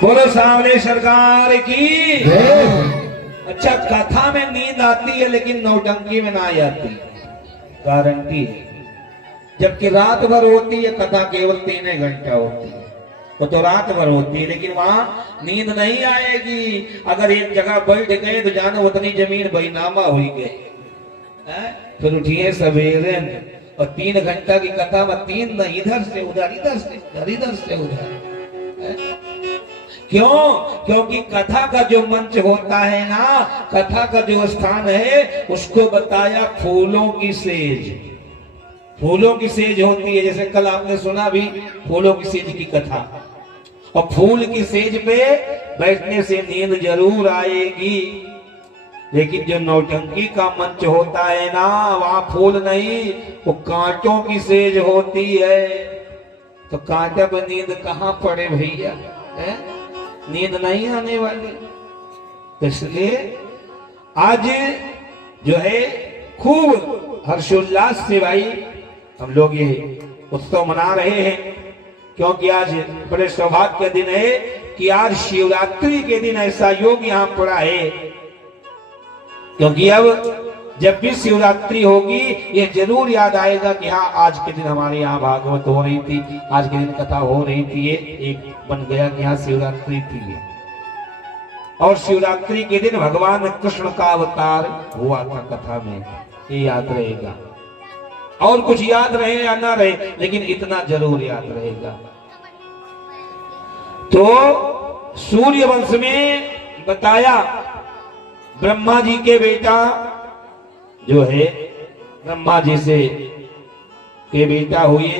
बोलो सामने सरकार की। अच्छा, कथा में नींद आती है लेकिन नौटंकी में ना आती, गारंटी है। जबकि रात भर होती है कथा, केवल 3 घंटा होती है, वो तो रात भर होती है, लेकिन वहां नींद नहीं आएगी। अगर एक जगह बैठ गए तो जानो उतनी जमीन बैनामा हुई गई। फिर उठिए सवेरे और 3 घंटा की कथा में 3 न इधर से उधर, इधर से उधर, इधर से उधर। क्यों? क्योंकि कथा का जो मंच होता है ना, कथा का जो स्थान है, उसको बताया फूलों की सेज। फूलों की सेज होती है, जैसे कल आपने सुना भी फूलों की सेज की कथा। और फूल की सेज पे बैठने से नींद जरूर आएगी, लेकिन जो नौटंकी का मंच होता है ना, वहां फूल नहीं, वो कांटों की सेज होती है। तो कांटे पर नींद कहां पड़े भैया, नींद नहीं आने वाली। इसलिए आज जो है खूब हर्षोल्लास से भाई हम लोग ये उत्सव मना रहे हैं, क्योंकि आज बड़े सौभाग्य का दिन है कि आज शिवरात्रि के दिन ऐसा योग यहाँ पड़ा है। क्योंकि अब जब भी शिवरात्रि होगी ये जरूर याद आएगा कि हाँ, आज के दिन हमारे यहाँ भागवत हो रही थी, आज के दिन कथा हो रही थी। ये एक बन गया कि यहाँ शिवरात्रि थी। और शिवरात्रि के दिन भगवान कृष्ण का अवतार हुआ था कथा में, ये याद रहेगा। और कुछ याद रहे या ना रहे, लेकिन इतना जरूर याद रहेगा। तो सूर्य वंश में बताया ब्रह्मा जी के बेटा जो है, ब्रह्मा जी से के बेटा हुए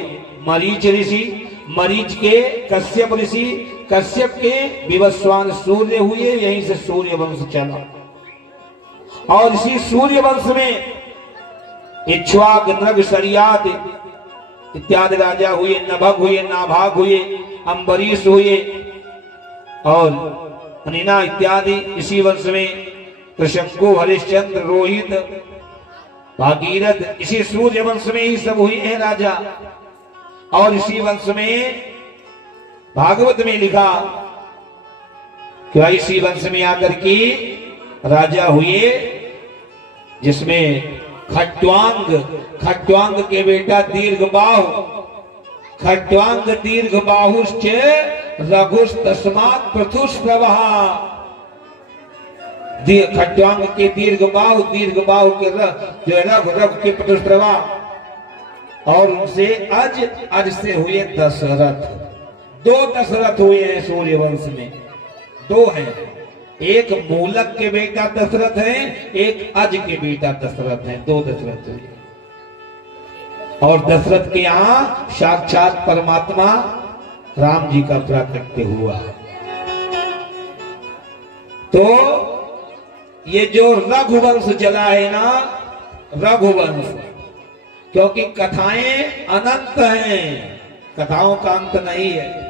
मरीच ऋषि, मरीच के कश्यप ऋषि, कश्यप के विवस्वान सूर्य हुए। यहीं से सूर्य वंश चला। और इसी सूर्य वंश में इक्ष्वाक, नग, शरियात इत्यादि राजा हुए, नभग हुए, नाभाग हुए, अम्बरीश हुए और अनिना इत्यादि। इसी वंश में त्रिशंकु, हरिश्चंद्र, रोहित, भागीरथ, इसी सूर्य वंश में ही सब हुए हैं राजा। और इसी वंश में भागवत में लिखा कि इसी वंश में आकर के राजा हुए, जिसमें खट्वांग, खट्वांग के बेटा दीर्घबाहु, खट्वांग दीर्घबाहुश्च रघुष तस्मात् पृथुष्प्रभः। खट्वांग के दीर्घबाहु, दीर्घबाहु के जो है रघु, रघु के पृथुष्प्रभा। और उनसे अज से हुए दशरथ। 2 दशरथ हुए हैं सूर्य वंश में, 2 हैं। एक मूलक के बेटा दशरथ है, एक अज के बेटा दशरथ है, 2 दशरथ हुए। और दशरथ के यहां साक्षात परमात्मा राम जी का प्राकट्य हुआ। तो ये जो रघुवंश चला है ना, रघुवंश, क्योंकि कथाएं अनंत हैं, कथाओं का अंत नहीं है।